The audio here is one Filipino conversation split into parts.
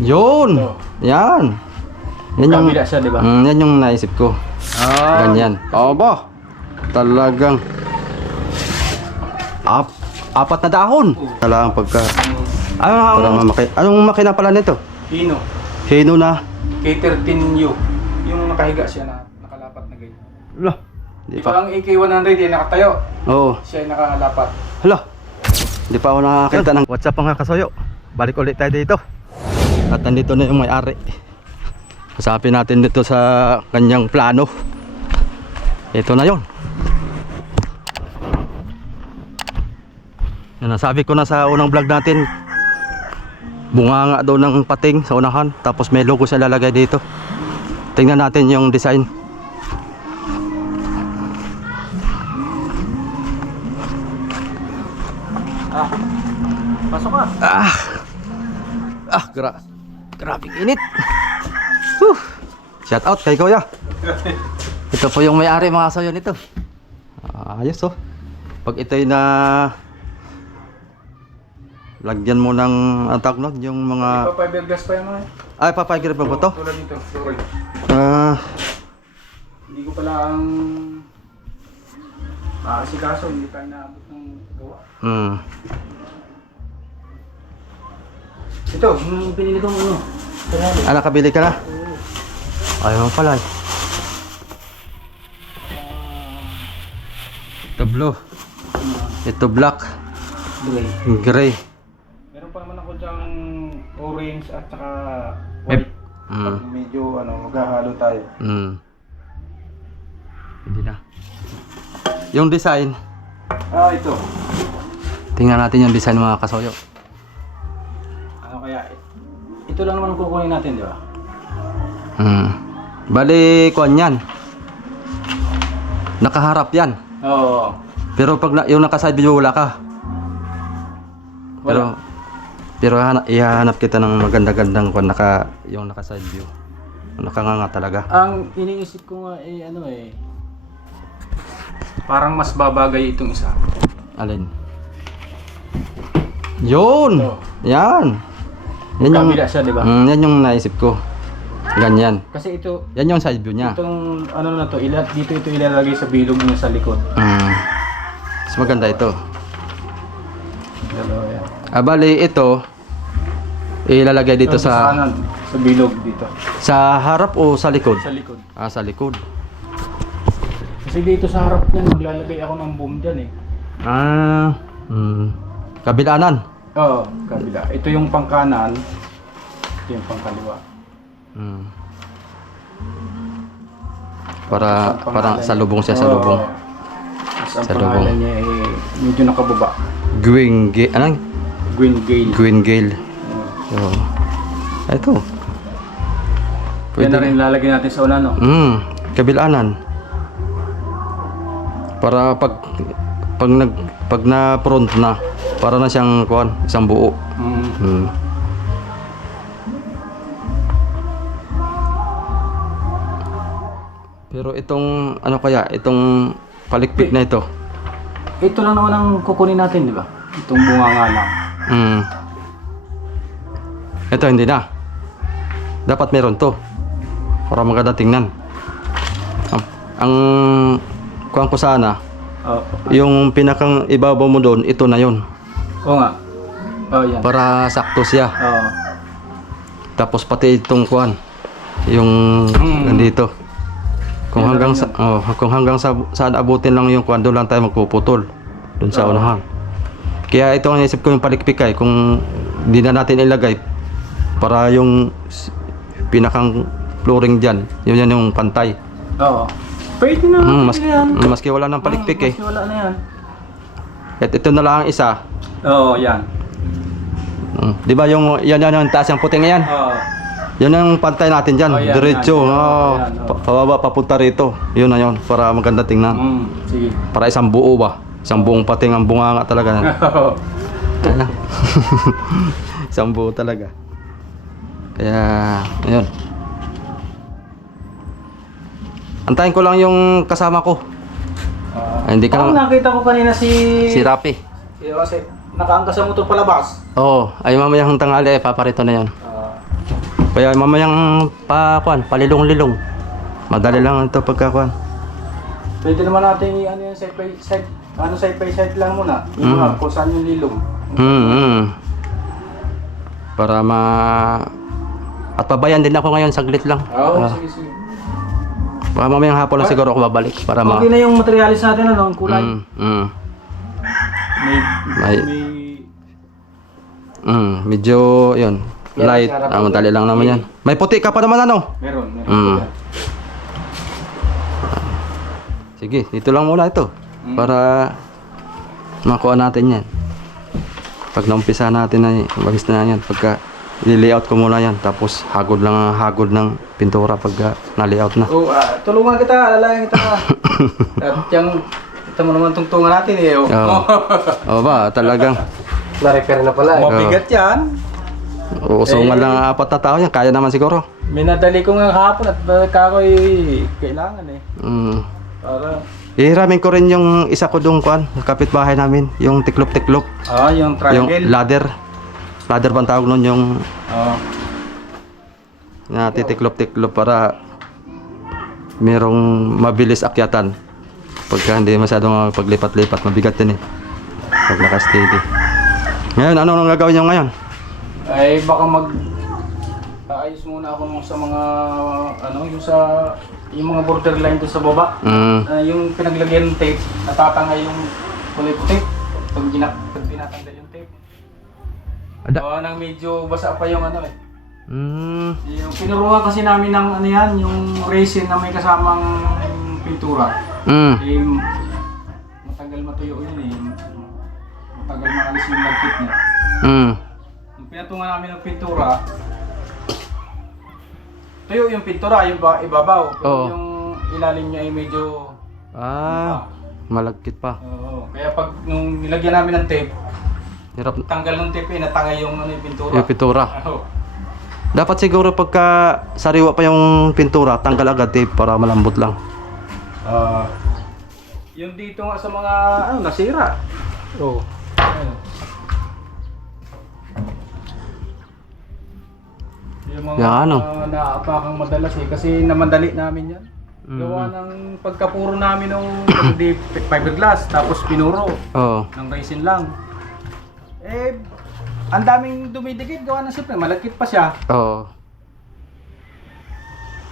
Yun. Ito. Yan. Yan yung, Kabila siya, di ba? yan yung naisip ko. Ganyan. Oo ba? Talagang apat na dahon. Talagang pagka anong makina pala nito? Hino. Hino na. K13U. Yung nakahiga siya na nakalapat na ganyan. Hala. Di Di pa pa. ang AK100 yung nakatayo. Oo. Siya yung nakalapat. Hala. Di pa ako nakakita ng WhatsApp mga kasoyo. Balik ulit tayo dito. At nandito na yung may-ari. Usapin natin dito sa kanyang plano. Ito na yon. Nasabi ko na sa unang vlog natin, bunga nga daw ng pating sa unahan, tapos may logo siya lalagay dito. Tingnan natin yung design. Pasok ka. Grabing init. Shout out kay Kuya. Ito po yung may-ari mga kasoyo nito. Ayos oh. Pag ito'y na lagyan mo ng ang tawag nun, yung mga Fiberglass pa yan mo eh. ay papaygrip mo ba to? Tulad dito. Sorry. Hindi ko pala ang maasikaso. Hindi tayo naabot ng gawa. Ito, yung pinili kong ano. Nakabili ka na? Ayaw mo pala eh. Ito blue. Ito black. Gray. Gray. Meron pa naman ako dyang orange at saka white. Pag medyo ano, maghahalo tayo. Hindi na. Yung design. Ito. Tingnan natin yung design mga kasoyo. Ano kaya? Ito lang naman kukunin natin, di ba? Bali, kuan yan. Nakaharap yan. Oo. Pero pag yung naka-side view wala ka. Pero ihahanap kita ng maganda-gandang kuan yung naka-side view. Nakanganga talaga. Ang iniisip ko nga ano parang mas babagay itong isa. Alin? Yun. Ito. Yan. Yan yung Kabila siya, di ba? yan yung naisip ko. Ganyan. Kasi ito, Yan yung side view niya. itong ano na to, dito ito ilalagay sa bilog niya sa likod. Mas maganda ito. Dalawa yan. Bali ito ilalagay dito sa kanan, sa bilog dito. sa harap o sa likod? Sa likod. Sa likod. Kasi dito sa harap niyan, maglalagay ako ng boom dyan eh. Kabilanan. Oo, kabila. Ito yung pangkanan, ito yung pangkaliwa. Para sa lubong siya sa lubong. Tapos ang Sa lubong. pangalan niya medyo nakababa. Green Gale. Anong? Green Gale. Green Gale. So, ito. Yan na rin lalagay natin sa ulan, no? Kabilanan. Para pag na front na, para na siyang kuan, isang buo. Pero itong ano kaya, itong palikpik na ito. Ito lang naman ang kukunin natin, di ba? Itong bunga nga lang. Ito hindi na. Dapat meron to. Para maganda tingnan. Ang kuan ko sana, yung pinakang ibabaw mo doon, ito na yon. Oo nga. Oo, yan. Para sakto siya. Oo. Tapos pati itong kuan, yung nandito. Kung hanggang sa saan abutin lang yung kuan, doon lang tayo magpuputol. Doon sa unahan. Kaya ito ang isip ko yung palikpik ay kung hindi na natin ilagay para yung pinakang flooring dyan, yun yan yung pantay. Oo. Pwede na. Maski wala ng palikpik eh. Maski wala na yan. At ito na lang ang isa. Oo, yan. Di ba yung yan yung taas yung puting yan? Oo. Yan ang pantay natin dyan. Yan, Diretso. yan. Yan, Pababa papunta rito. Yun na yun. Para maganda tingnan. Sige. Para isang buo ba? Isang buong pating ang bunga nga talaga. Ano? Isang buo talaga. Kaya, ayun. Antayin ko lang yung kasama ko. Hindi ka Parang lang. nakita ko kanina si Rapi. Kasi nakaangkas sa motor palabas. Oo. Ay mamayang tanghali. Paparito na yun. Kaya mamayang palilong-lilong. Madali lang ito pagkakuan. Pwede naman natin ano yung side by side. Ano side by side lang muna. Yung mga kung saan yung lilong. Para at pabayan din ako ngayon saglit lang. Oo, sige, sige. Baka mamayang hapon lang siguro ako babalik para Okay na yung materialis natin, ano, ang kulay. May- medyo yun. Light. Madali lang naman yan. May puti ka pa naman ano? Meron. Sige, dito lang muna ito. Para makuha natin yan. Pag naumpisa natin na bagis na yan. Pagka i-layout ko muna yan. Tapos hagod ng pintura pagka na-layout na. Oh, tulungan kita, alalayan kita. At yung, kita mo naman tungtungan natin eh. Oh. Oo ba, talagang. Na-repair na pala. Mabigat yan. Usungan lang ang 4 na tao yan. Kaya naman siguro. Minadali ko nga hapon at kakoy kailangan eh. Para... Ihiramin ko rin yung isa ko doon kuan, kapitbahay namin. Yung tiklop-tiklop. Yung Yung triangle. ladder. Ladder bang tawag nun yung Oo. na titiklop-tiklop para merong mabilis akyatan. Pagka hindi masyadong paglipat-lipat, mabigat din eh. Pag naka-steady. Ngayon, ano nang gagawin nyo ngayon? Ay baka ayos muna ako nung sa mga yung mga borderline doon sa baba. Yung pinaglagyan ng tape, natatangay yung kulay puti. Pag tinatanggal yung tape. Nang medyo basa pa yung ano eh. Yung pinuruan kasi namin ng ano yan, yung resin na may kasamang pintura. Matagal matuyo yun eh. Matagal maalis yung lagkit niya. Nung pinatungan namin ng pintura, tuyo yung pintura, yung ibabaw. Pero yung ilalim niya ay medyo... malagkit pa. Oo. Kaya pag nung nilagyan namin ng tape, Hirap. tanggal ng tape eh, natangay yung yung pintura. Yung pintura. Oo. Dapat siguro pagka sariwa pa yung pintura, tanggal agad tape para malambot lang. Yung dito nga sa mga nasira. Oo. Yung mga naapakang madalas eh kasi namadali namin yan. Gawa ng pagkapuro namin ng fiberglass tapos pinuro ng resin lang. Eh ang daming dumidikit gawa ng siyempre malagkit pa siya.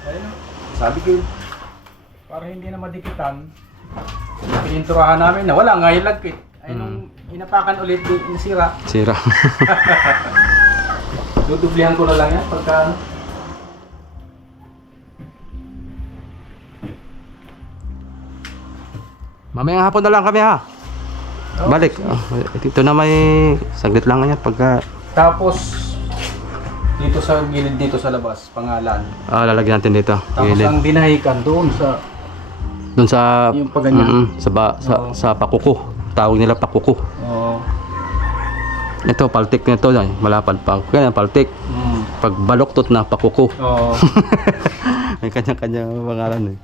Ayun, sabi ko para hindi na madikitan pininturahan namin na wala nga yung lagkit. Ay nung inapakan ulit nasira. Sira. Dudublihan ko na lang yan pagka... Mamayang hapon na lang kami ha. Balik. Dito na may saglit lang yan pagka... Tapos dito sa gilid dito sa labas, pangalan. Lalagyan natin dito. Tapos Gilid. ang dinahikan doon sa yung paganyan. Sa pakuko. Tawag nila pakuko. Ito, paltik nito, malapad pa. Kaya paltik. Pag baloktot na, pakuko. May kanya-kanya pangalan eh.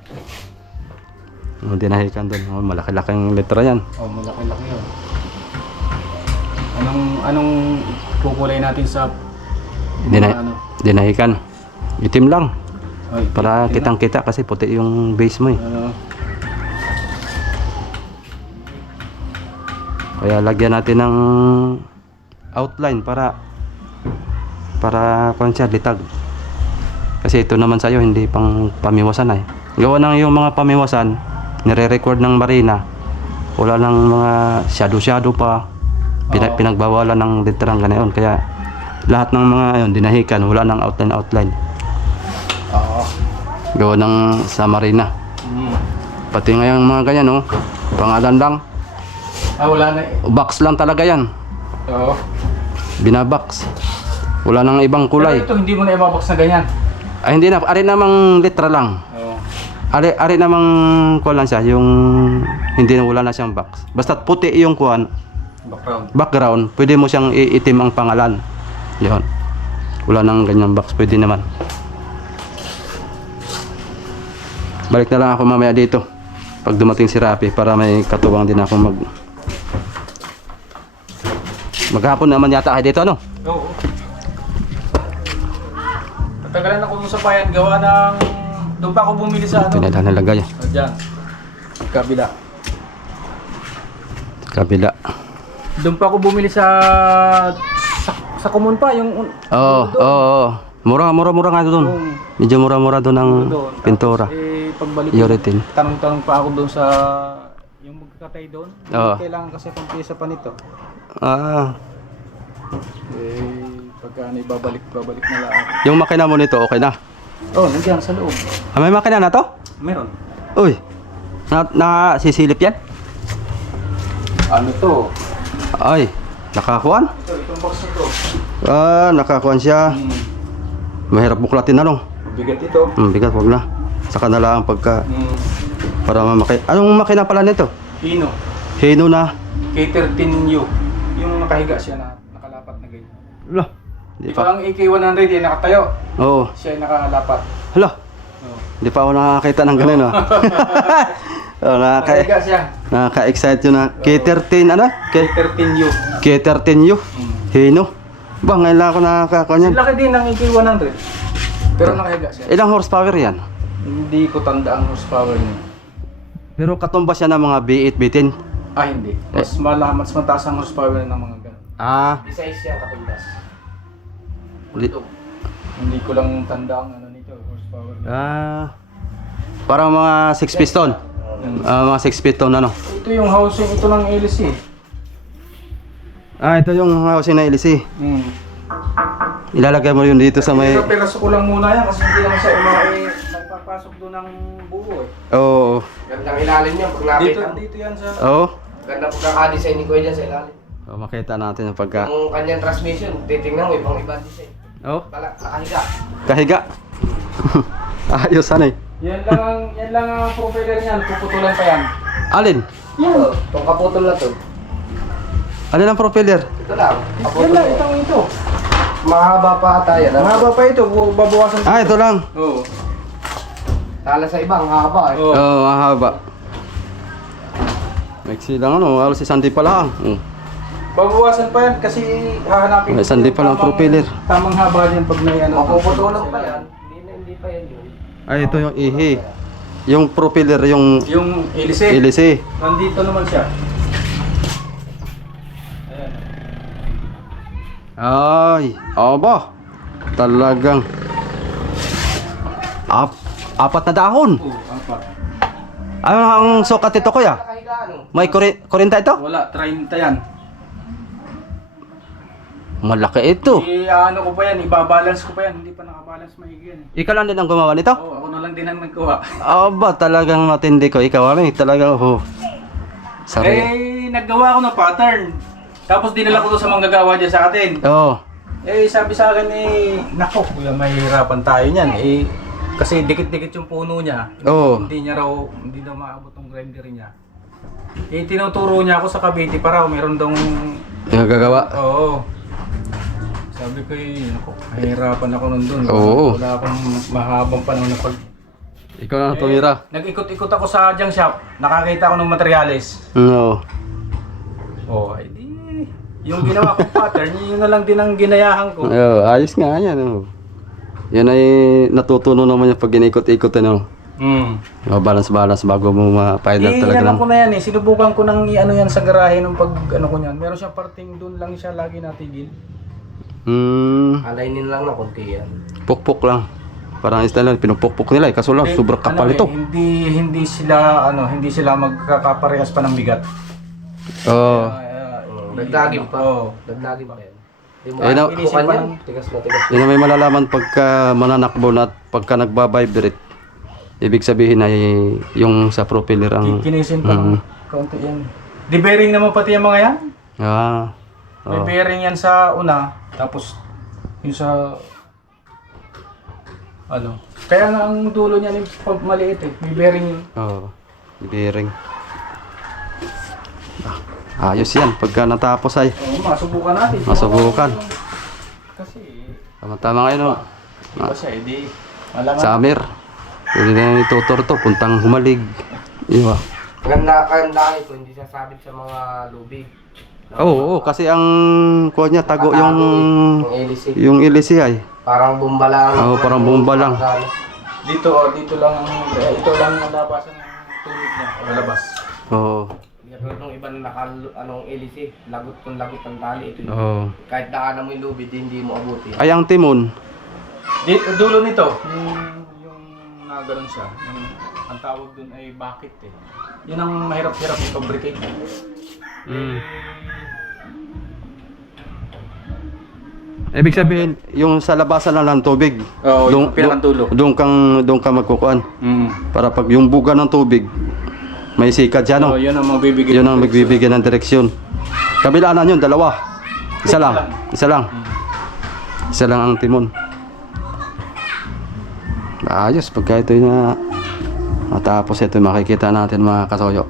Dinahikan doon. Malaki-laking letra yan. Malaki-laki yun. Anong kukulay natin sa dinahikan? Itim lang. Para itim kitang-kita kasi puti yung base mo eh. Kaya lagyan natin ng outline para siya litag. Kasi ito naman sa'yo hindi pang pamiwasan ay. Gawa ng yung mga pamiwasan nire-record ng Marina. Wala ng mga shadow pa. Pinagbawalan ng literang ganayon. Kaya lahat ng mga ayun dinahikan, wala ng outline. Gawa ng sa Marina. Pati ngayong mga ganyan pangalan lang. Wala na eh. Box lang talaga yan. Binabox. Wala nang ibang kulay. Pero ito hindi mo na ibabox na ganyan. Ay hindi na, ari namang letra lang. Ari namang kuwan lang siya, yung hindi na wala na siyang box. Basta puti yung kuwan, background, pwede mo siyang itim ang pangalan. Yun. Wala nang ganyang box, pwede naman. Balik na lang ako mamaya dito. Pag dumating si Rapi para may katuwang din ako maghapon naman yata kayo dito, ano? Oo. Tagalan ako dun sa bayan, gawa ng... Doon pa ako bumili sa Ito ano. nila nalagay. O, dyan. Kabila. Kabila. Doon pa ako bumili sa Common pa, yung... Oo, oo. Mura nga doon. Yung Medyo mura doon ang doon. pintura. Pagbalik Uritin. tanong-tanong pa ako doon sa... Yung magkakatay doon. Oo. Kailangan kasi pang pyesa pa nito. Ah, Pagka ano, babalik na lang. yung makina mo nito okay na. Oh, nandiyan sa loob. Ah, may makina na to? Meron. Uy. Sisilip yan? Ano to? Ay, nakakuan? Itong box na to. Ah, nakakuan siya. Mahirap buklatin na long. Bigat ito. Bigat, wag na. Saka na lang pagka para mamaki. Anong makina pala nito? Hino. Hino na. K13U. Yung nakahiga siya na nakalapat na ganyan. Hala. Di Di ba pa. ang AK100 yung nakatayo? Oo. Siya ay nakalapat. Hala. Oh. Di pa ako nakakita ng ganun, ah. Oh, Nakahiga siya. Nakaka-excite yun na. K13, ano? K13U. K13U. Hino. Ba, ngayon lang ako nakakakuan yan. Laki din ng AK100. Pero nakahiga siya. Ilang horsepower yan? Hindi ko tanda ang horsepower niya. Pero katumbas yan ng mga B8, B10. Ah, hindi. Mas mataas ang horsepower ng mga ganun. Ah, Di size siya katulas. di, Hindi ko lang tanda ang ano nito, horsepower niya. parang mga 6 piston. Mga 6 piston ano. Ito yung housing ito ng LC. Ito yung housing na LC. Ilalagay mo yun dito sa may... Pero peraso ko lang muna yan kasi hindi naman sa papasok doon ng buo eh. Oo. Gandang ilalim niya pag nakita. Dito yan sa... Oo. Ganda pagkaka-design ni Kuya dyan sa ilalim. Makita natin yung pagka... Yung kanyang transmission, titingnan mo ibang iba design. Oo. Nakahiga. Kahiga. Ayos ano eh. Yan lang ang propeller niyan, puputulan pa yan. Alin? Yan. Itong kaputol na to. Alin ang propeller? Ito lang. Yan Kaputol lang, na. ito. Mahaba pa ata yan. Mahaba pa ito, babawasan Ito lang. Oo. Tala sa iba, ang haba eh. Oo. Oo, mahaba. Maiksi lang ano, halos isang di pa lang. Babawasan pa yan kasi hahanapin May sandi pa lang propeller. Tamang haba yan pag may ano. Mapuputulan pa yan. Hindi pa yan yun. Ito yung ihi. Yung propeller, yung Yung hélice. hélice. Nandito naman siya. Ayan. Ay, aba. Talagang apat na dahon. Oo, apat. Ano ang sukat ito, kuya? Nakahiga ano? May kurinta ito? Wala, 30 yan. Malaki ito. Ano ko pa yan, ibabalance ko pa yan. Hindi pa nakabalance maigi yan. Ikaw lang din ang gumawa nito? Oo, ako na lang din ang naggawa. Aba, talagang matindi ko. Ikaw ano eh, talagang Sorry. Naggawa ako ng pattern. Tapos dinala ko to sa manggagawa dyan sa atin. Oo. Sabi sa akin nako, kuya, mahihirapan tayo niyan. Kasi dikit-dikit yung puno niya. Oo. Hindi daw maabot ng grinder niya. Tinuturo niya ako sa Cavite para meron daw... Yung gagawa. Oo. Sabi ko nako, mahihirapan ako nun doon. Oo. Wala akong mahabang panahon na pag... Ikaw na tumira. Nag-ikot-ikot ako sa junk shop. Nakakita ako ng materyales. No. Ay di... Yung ginawa kong pattern, yun na lang din ang ginayahan ko. Ayos nga yan. Yan ay natutunan naman yung pag ginikot-ikot ano. Balance bago mo ma-final talaga Alam ko na yan sinubukan ko nang i-ano yan sa garahe nung pag ano ko niyan. Meron siyang parting doon lang siya lagi natigil. Alignin lang na konti yan. Pukpok lang. Parang style lang, pinupukpok nila eh. Kaso lang, sobrang kapal ito. Hindi sila magkakaparehas pa ng bigat. Oo. Dagdagin pa. Oo. Dagdagin pa yan. Inisip pa ng... Tigas na tigas. Yun ang may malalaman pagka mananakbo na at pagka nagbabibrate. Ibig sabihin ay yung sa propeller ang... Kinisin pa ng kaunti yan. Di bearing naman pati yung mga yan. May bearing yan sa una. Tapos yung sa... Kaya nga ang dulo niya yung maliit may bearing yun. Oo. Bearing. Ayos yan. Pagka natapos ay Masubukan natin. masubukan. Kasi... Tama-tama ngayon. Iba siya, malangan. Summer. Pwede na itutor to. Puntang humalig. Iba. Ganda ito, hindi sasabit sa mga lubig. Oo, kasi ang kuha niya tago yung Yung hélice. yung LC ay. Parang bomba lang. Oo, parang bomba lang. Dito lang ito lang ang labasan ng tubig niya. Lalabas. Oo. Nung iba na LC, lagot kung lagot ang tali. Ito Oo. kahit daanan mo yung lubid, hindi mo abuti. Ay, ang timon. Dito, dulo nito, yung nagano'n siya, ang tawag dun ay bucket eh. Yun ang mahirap-hirap i-fabricate. Ibig sabihin, yung sa labasan lang ng tubig. Oo, yung pinakantulog. Doon ka magkukuan. Para pag yung buga ng tubig, may sikat siya, no? Yun ang magbibigay. Yun ang magbibigyan ng direksyon. Kabilaan yun, dalawa. Isa lang. Isa lang. Isa lang ang timon. Ayos, pagka ito na matapos ito, makikita natin mga kasoyo.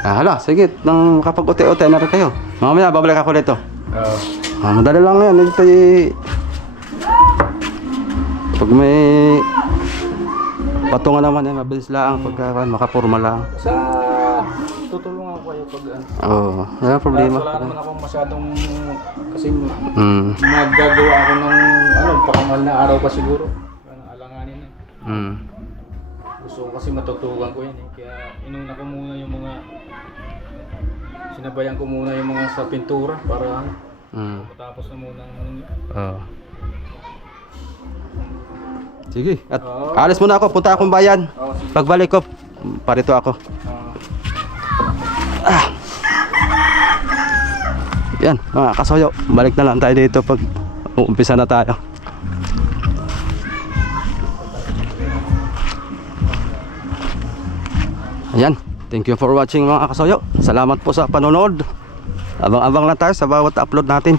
Hala, sige, nang kapag-uti-uti na rin kayo. Mamaya, babalik ako dito. Madali lang yan. Ito pag may patungan naman yan, mabilis lang. Pagka makapurma lang. Sa tutulungan ko kayo pag Oo, wala problema. wala naman akong masyadong kasi Mm. nagagawa ako ng pakamahal na araw pa siguro. Alanganin na. Gusto ko kasi matutukan ko yan eh. Kaya inuna ko muna yung mga sinabayan ko muna yung mga sa pintura para matapos na muna Oo. Sige, at alis muna ako, punta akong bayan. Pagbalik ko, parito ako. Yan, mga kasoyo, balik na lang tayo dito pag uumpisa na tayo. Ayan, thank you for watching mga kasoyo. Salamat po sa panonood. Abang-abang lang tayo sa bawat upload natin.